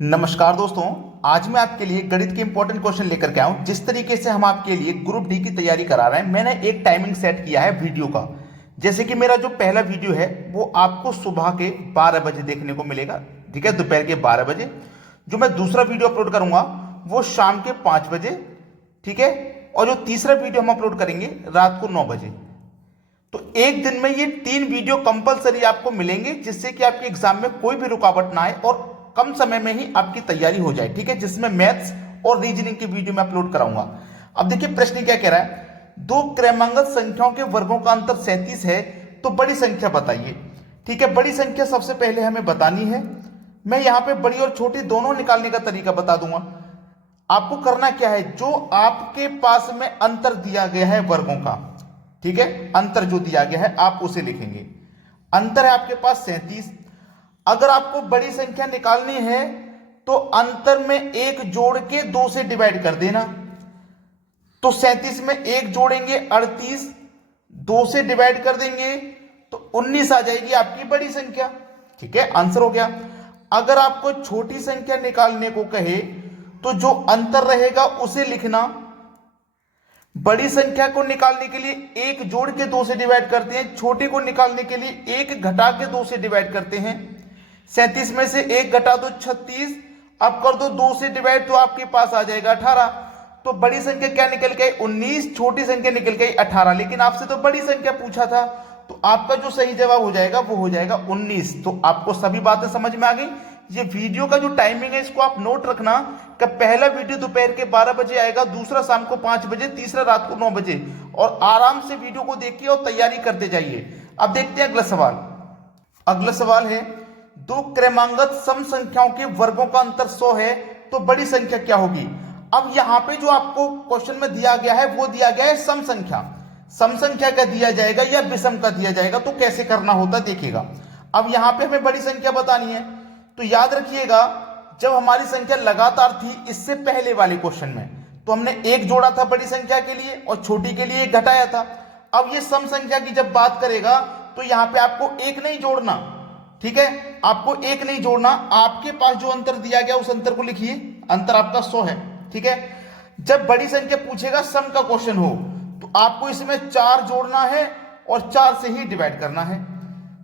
नमस्कार दोस्तों। आज मैं आपके लिए गणित के इंपॉर्टेंट क्वेश्चन लेकर के आया हूं। जिस तरीके से हम आपके लिए ग्रुप डी की तैयारी करा रहे हैं, मैंने एक टाइमिंग सेट किया है वीडियो का। जैसे कि मेरा जो पहला वीडियो है वो आपको सुबह के 12 बजे देखने को मिलेगा, ठीक है, दोपहर के 12 बजे। जो मैं दूसरा वीडियो अपलोड करूंगा वो शाम के 5 बजे, ठीक है। और जो तीसरा वीडियो हम अपलोड करेंगे रात को 9 बजे। तो एक दिन में ये 3 वीडियो कंपलसरी आपको मिलेंगे, जिससे कि आपके एग्जाम में कोई भी रुकावट ना आए और कम समय में ही आपकी तैयारी हो जाए, ठीक है। जिसमें मैथ्स और रीजनिंग की वीडियो मैं अपलोड कराऊंगा। अब देखिए प्रश्न क्या कह रहा है, दो क्रमांगत संख्याओं के वर्गों का अंतर 37 है, तो बड़ी संख्या बताइए, ठीक है। बड़ी संख्या सबसे पहले हमें बतानी है। मैं यहां पे बड़ी और छोटी दोनों निकालने का तरीका बता दूंगा। आपको करना क्या है, जो आपके पास में अंतर दिया गया है वर्गों का, ठीक है, अंतर जो दिया गया है आप उसे लिखेंगे। अंतर है आपके पास 37। अगर आपको बड़ी संख्या निकालनी है तो अंतर में एक जोड़ के 2 से डिवाइड कर देना। तो 37 में एक जोड़ेंगे 38, 2 से डिवाइड कर देंगे तो 19 आ जाएगी आपकी बड़ी संख्या, ठीक है, आंसर हो गया। अगर आपको छोटी संख्या निकालने को कहे तो जो अंतर रहेगा उसे लिखना। बड़ी संख्या को निकालने के लिए एक जोड़ के 2 से डिवाइड करते हैं, छोटी को निकालने के लिए एक घटा के 2 से डिवाइड करते हैं। 37 में से एक घटा दो 36, अब कर दो 2 से डिवाइड तो आपके पास आ जाएगा 18। तो बड़ी संख्या क्या निकल गई 19, छोटी संख्या निकल गई 18। लेकिन आपसे तो बड़ी संख्या पूछा था, तो आपका जो सही जवाब हो जाएगा वो हो जाएगा 19। तो आपको सभी बातें समझ में आ गई। ये वीडियो का जो टाइमिंग है इसको आप नोट रखना कि पहला वीडियो दोपहर के 12 बजे आएगा, दूसरा शाम को 5 बजे, तीसरा रात को 9 बजे। और आराम से वीडियो को देखिए और तैयारी करते जाइए। अब देखते हैं अगला सवाल। अगला सवाल है, दो क्रमांगत सम संख्याओं के वर्गों का अंतर 100 है, तो बड़ी संख्या क्या होगी। अब यहां पे जो आपको क्वेश्चन में दिया गया है वो दिया गया है सम संख्या। सम संख्या का दिया जाएगा या विषम का दिया जाएगा, तो कैसे करना होता देखिएगा। अब यहां पे हमें बड़ी संख्या बतानी है, तो याद रखिएगा जब हमारी संख्या लगातार थी इससे पहले वाले क्वेश्चन में, तो हमने एक जोड़ा था बड़ी संख्या के लिए और छोटी के लिए एक घटाया था। अब ये सम संख्या की जब बात करेगा तो यहां पे आपको एक नहीं जोड़ना, ठीक है, आपको एक नहीं जोड़ना। आपके पास जो अंतर दिया गया उस अंतर को लिखिए, अंतर आपका 100 है, ठीक है। जब बड़ी संख्या पूछेगा सम का क्वेश्चन हो तो आपको इसमें 4 जोड़ना है और 4 से ही डिवाइड करना है।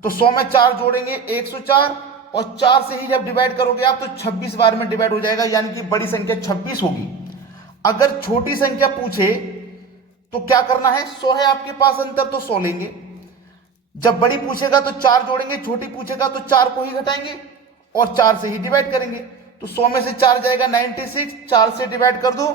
तो 100 में 4 जोड़ेंगे 104 और 4 से ही जब डिवाइड करोगे आप तो 26 बार में डिवाइड हो जाएगा, यानी कि बड़ी संख्या 26 होगी। अगर छोटी संख्या पूछे तो क्या करना है, 100 है आपके पास अंतर तो 100 लेंगे। जब बड़ी पूछेगा तो 4 जोड़ेंगे, छोटी पूछेगा तो 4 को ही घटाएंगे और 4 से ही डिवाइड करेंगे। तो 100 में से 4 जाएगा 96, 4 से डिवाइड कर दो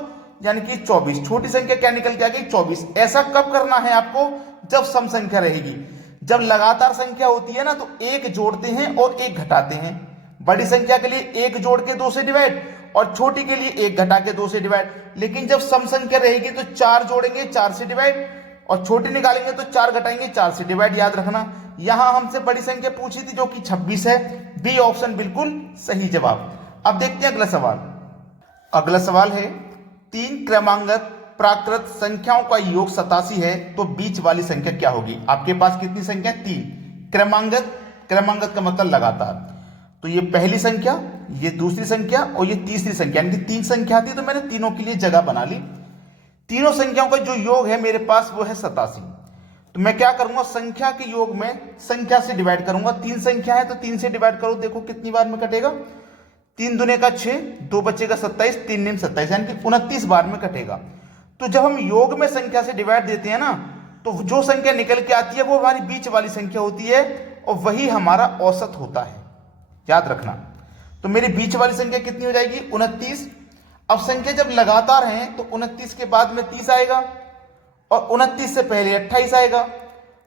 यानी कि 24। छोटी संख्या क्या निकल के आ गई 24। ऐसा कब करना है आपको, जब सम संख्या रहेगी। जब लगातार संख्या होती है ना तो एक जोड़ते हैं और एक घटाते हैं। बड़ी संख्या के लिए एक जोड़ के 2 से डिवाइड और छोटी के लिए एक घटा के 2 से डिवाइड। लेकिन जब सम संख्या रहेगी तो 4 जोड़ेंगे 4 से डिवाइड और छोटी निकालेंगे तो 4 घटाएंगे 4 से डिवाइड। याद रखना यहां हमसे बड़ी संख्या पूछी थी जो कि 26 है। बी ऑप्शन बिल्कुल सही जवाब। अब देखते हैं अगला सवाल। अगला सवाल है, 3 क्रमांगत प्राकृत संख्याओं का योग 87 है, तो बीच वाली संख्या क्या होगी। आपके पास कितनी संख्या 3 क्रमांगत, क्रमांगत का मतलब लगातार। तो ये पहली संख्या, ये दूसरी संख्या और ये तीसरी संख्या, यानी कि 3 संख्या थी तो मैंने तीनों के लिए जगह बना ली। तीनों संख्याओं का जो योग है मेरे पास वो है 87। तो मैं क्या करूंगा, संख्या के योग में संख्या से डिवाइड करूंगा। 3 संख्या है तो 3 से डिवाइड करो, देखो कितनी बार में कटेगा, 3 दूने का 6, 2 बचेगा 27, 3 निम 27, यानी कि 29 बार में कटेगा। तो जब हम योग में संख्या से डिवाइड देते हैं ना तो जो संख्या निकल के आती है वो हमारी बीच वाली संख्या होती है और वही हमारा औसत होता है, याद रखना। तो मेरी बीच वाली संख्या कितनी हो जाएगी 29। अब संख्या जब लगातार है तो 29 के बाद में 30 आएगा और 29 से पहले 28 आएगा।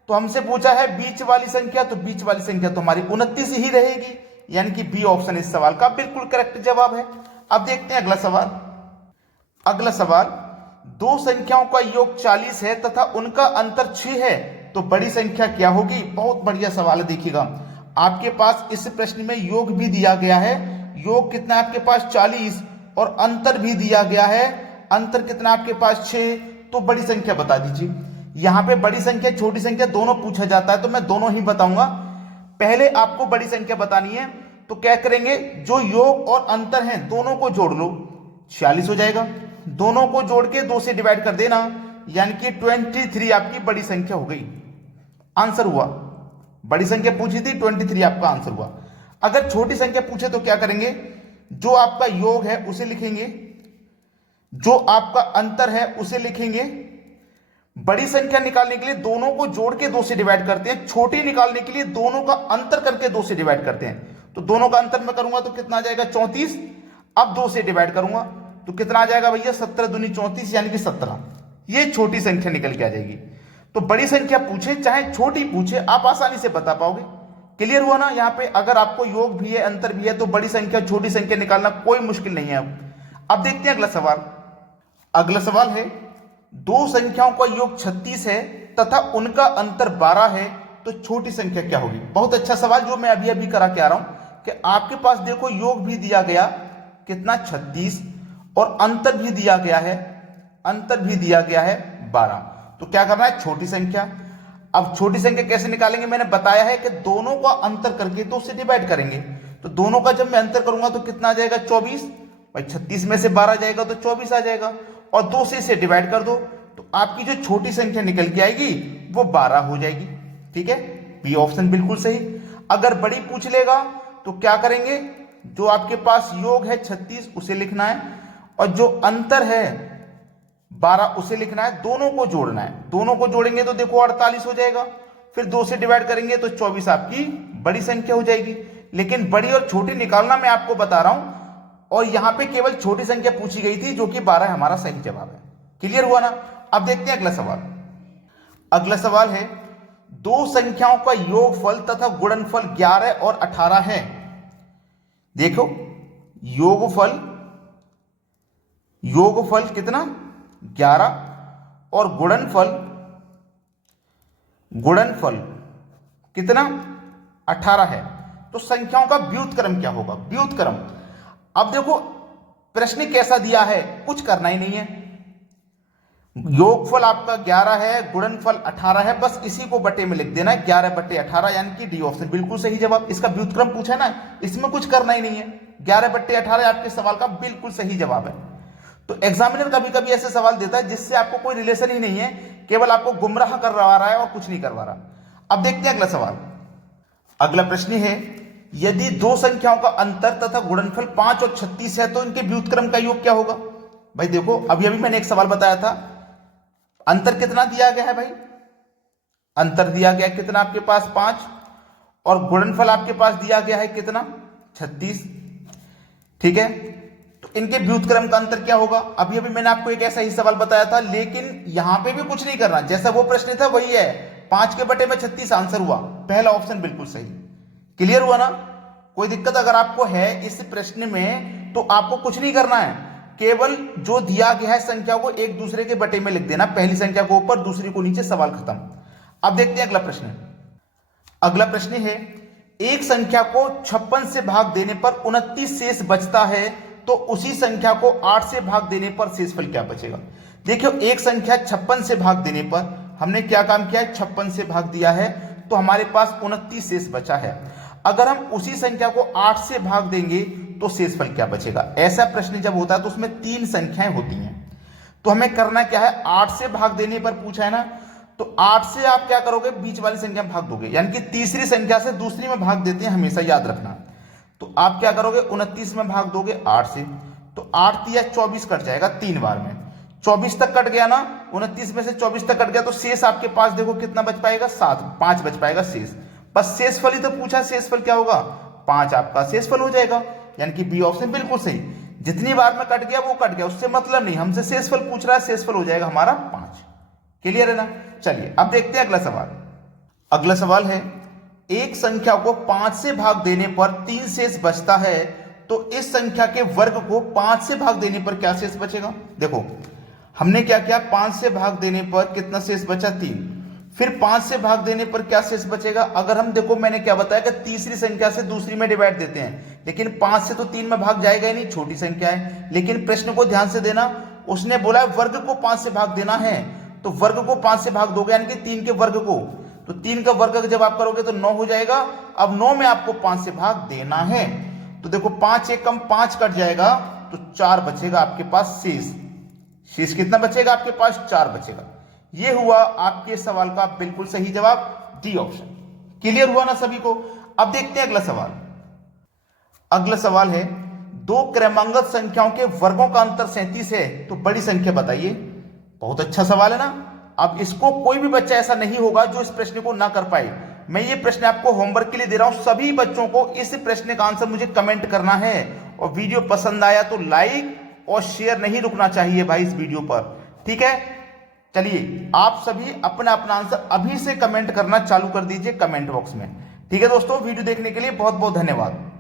तो हमसे पूछा है बीच वाली संख्या, तो बीच वाली संख्या तो हमारी 29 ही रहेगी, यानी कि बी ऑप्शन इस सवाल का बिल्कुल करेक्ट जवाब है। अब देखते हैं अगला सवाल। अगला सवाल, दो संख्याओं का योग 40 है तथा उनका अंतर 6 है, तो बड़ी संख्या क्या होगी। बहुत बढ़िया सवाल है, देखिएगा आपके पास इस प्रश्न में योग भी दिया गया है। योग कितना है आपके पास 40 और अंतर भी दिया गया है, अंतर कितना आपके पास 6। तो बड़ी संख्या बता दीजिए। यहां पे बड़ी संख्या छोटी संख्या दोनों पूछा जाता है तो मैं दोनों ही बताऊंगा। पहले आपको बड़ी संख्या बतानी है तो क्या करेंगे, जो योग और अंतर हैं दोनों को जोड़ लो, 46 हो जाएगा। दोनों को जोड़ के 2 से डिवाइड कर देना, यानी कि 23 आपकी बड़ी संख्या हो गई, आंसर हुआ। बड़ी संख्या पूछी थी, 23 आपका आंसर हुआ। अगर छोटी संख्या पूछे तो क्या करेंगे, जो आपका योग है उसे लिखेंगे, जो आपका अंतर है उसे लिखेंगे। बड़ी संख्या निकालने के लिए दोनों को जोड़ के 2 से डिवाइड करते हैं, छोटी निकालने के लिए दोनों का अंतर करके 2 से डिवाइड करते हैं। तो दोनों का अंतर मैं करूंगा तो कितना आ जाएगा, 34। अब 2 से डिवाइड करूंगा तो कितना आ जाएगा भैया, 17 दूनी 34 यानी कि 17। ये छोटी संख्या निकल के आ जाएगी। तो बड़ी संख्या पूछे चाहे छोटी पूछे, आप आसानी से बता पाओगे। क्लियर हुआ ना। यहाँ पे अगर आपको योग भी है अंतर भी है तो बड़ी संख्या छोटी संख्या निकालना कोई मुश्किल नहीं है। अब देखते हैं अगला सवाल। अगला सवाल है, दो संख्याओं का योग 36 है तथा उनका अंतर 12 है, तो छोटी संख्या क्या होगी। बहुत अच्छा सवाल जो मैं अभी अभी करा के आ रहा हूं कि आपके पास देखो योग भी दिया गया कितना 36 और अंतर भी दिया गया है, अंतर भी दिया गया है 12। तो क्या करना है, छोटी संख्या। अब छोटी संख्या कैसे निकालेंगे, मैंने बताया है कि दोनों का अंतर करके 2 से डिवाइड करेंगे। तो दोनों का जब मैं अंतर करूंगा तो कितना आ जाएगा, 24। भाई 36 में से 12 जाएगा तो 24 आ जाएगा, और 2 से इसे डिवाइड कर दो तो आपकी जो छोटी संख्या निकल के आएगी वो 12 हो जाएगी। ठीक है, बी ऑप्शन बिल्कुल सही। अगर बड़ी पूछ लेगा तो क्या करेंगे, जो आपके पास योग है 36 उसे लिखना है और जो अंतर है 12 उसे लिखना है, दोनों को जोड़ना है। दोनों को जोड़ेंगे तो देखो 48 हो जाएगा, फिर 2 से डिवाइड करेंगे तो 24 आपकी बड़ी संख्या हो जाएगी। लेकिन बड़ी और छोटी निकालना मैं आपको बता रहा हूं, और यहां पे केवल छोटी संख्या पूछी गई थी जो कि 12 हमारा सही जवाब है। क्लियर हुआ ना। अब देखते हैं अगला सवाल। अगला सवाल है, दो संख्याओं का योगफल तथा गुणनफल 11 और 18 है। देखो योगफल, योगफल कितना 11 और गुणनफल, गुणनफल कितना 18 है। तो संख्याओं का व्युत्क्रम क्या होगा, व्युत्क्रम। अब देखो प्रश्न कैसा दिया है, कुछ करना ही नहीं है। योगफल आपका 11 है, गुणनफल 18 है, बस इसी को बटे में लिख देना है 11/18, यानी कि डी ऑप्शन बिल्कुल सही जवाब। इसका व्युत्क्रम पूछा ना, इसमें कुछ करना ही नहीं है। 11/18 आपके सवाल का बिल्कुल सही जवाब है। तो एग्जामिनर कभी कभी ऐसे सवाल देता है जिससे आपको कोई रिलेशन ही नहीं है, केवल आपको गुमराह करवा रहा है और कुछ नहीं करवा रहा। अब देखते हैं अगला सवाल। अगला प्रश्न है, यदि दो संख्याओं का अंतर तथा गुणनफल 5 और 36 है तो इनके व्युत्क्रम का योग क्या होगा। भाई देखो अभी अभी मैंने एक सवाल बताया था, अंतर कितना दिया गया है भाई, अंतर दिया गया है कितना आपके पास 5, और गुणनफल आपके पास दिया गया है कितना 36। ठीक है, तो इनके व्युत्क्रम का अंतर क्या होगा। अभी अभी मैंने आपको एक ऐसा ही सवाल बताया था, लेकिन यहां पे भी कुछ नहीं करना, जैसा वो प्रश्न था वही है, 5/36 आंसर हुआ, पहला ऑप्शन बिल्कुल सही। क्लियर हुआ ना। कोई दिक्कत अगर आपको है इस प्रश्न में तो आपको कुछ नहीं करना है, केवल जो दिया गया है संख्या को एक दूसरे के बटे में लिख देना, पहली संख्या को ऊपर दूसरी को नीचे, सवाल खत्म। अब देखते हैं अगला प्रश्न। अगला प्रश्न है, एक संख्या को 56 से भाग देने पर 29 शेष बचता है, तो उसी संख्या को 8 से भाग देने पर शेषफल क्या बचेगा। देखियो एक संख्या 56 से भाग देने पर हमने क्या काम किया है, 56 से भाग दिया है तो हमारे पास 29 शेष बचा है। अगर हम उसी संख्या को 8 से भाग देंगे तो शेषफल क्या बचेगा। ऐसा प्रश्न जब होता है तो उसमें 3 संख्याएं होती हैं, तो हमें करना क्या है, 8 से भाग देने पर पूछा है ना, तो 8 से आप क्या करोगे, बीच वाली संख्या में भाग दोगे, यानी कि तीसरी संख्या से दूसरी में भाग देते हैं, हमेशा याद रखना। तो आप क्या करोगे, 29 में भाग दोगे 8 से, तो 8 या 24 कट जाएगा 3 बार में, 24 तक कट गया ना, 29 में से 24 तक कट गया, तो शेष आपके पास देखो कितना बच पाएगा, 7, 5 बच पाएगा शेष। बस शेषफल ही तो पूछा, शेषफल क्या होगा, 5 आपका शेषफल हो जाएगा, यानी कि बी ऑप्शन बिल्कुल सही। जितनी बार में कट गया वो कट गया, उससे मतलब नहीं, हमसे शेषफल पूछ रहा है, शेषफल हो जाएगा हमारा 5। क्लियर है ना। चलिए अब देखते हैं अगला सवाल। अगला सवाल है, एक संख्या को 5 से भाग देने पर 3 शेष बचता है, तो इस संख्या के वर्ग को 5 से भाग देने पर क्या शेष बचेगा। देखो हमने क्या किया, 5 से भाग देने पर कितना शेष बचा, 3, फिर 5 से भाग देने पर क्या शेष बचेगा। अगर हम देखो मैंने क्या बताया कि तीसरी संख्या से दूसरी में डिवाइड देते हैं, लेकिन 5 से तो 3 में भाग जाएगा ही नहीं, छोटी संख्या है। लेकिन प्रश्न को ध्यान से देना, उसने बोला वर्ग को 5 से भाग देना है, तो वर्ग को 5 से भाग दोगे यानी कि 3 के वर्ग को, तो 3 का वर्ग जब आप करोगे तो 9 हो जाएगा। अब 9 में आपको 5 से भाग देना है, तो देखो 5 एक कम 5 कट जाएगा, तो 4 बचेगा आपके पास शेष। शेष कितना बचेगा आपके पास? 4 बचेगा। ये हुआ आपके सवाल का बिल्कुल सही जवाब, डी ऑप्शन। क्लियर हुआ ना सभी को? अब देखते हैं अगला सवाल। अगला सवाल है, दो क्रमांगत संख्याओं के वर्गों का अंतर 37 है, तो बड़ी संख्या बताइए। बहुत अच्छा सवाल है ना। अब इसको कोई भी बच्चा ऐसा नहीं होगा जो इस प्रश्न को ना कर पाए। मैं ये प्रश्न आपको होमवर्क के लिए दे रहा हूं। सभी बच्चों को इस प्रश्न का आंसर मुझे कमेंट करना है, और वीडियो पसंद आया तो लाइक और शेयर नहीं रुकना चाहिए भाई इस वीडियो पर, ठीक है। चलिए आप सभी अपना अपना आंसर अभी से कमेंट करना चालू कर दीजिए कमेंट बॉक्स में, ठीक है दोस्तों। वीडियो देखने के लिए बहुत बहुत धन्यवाद।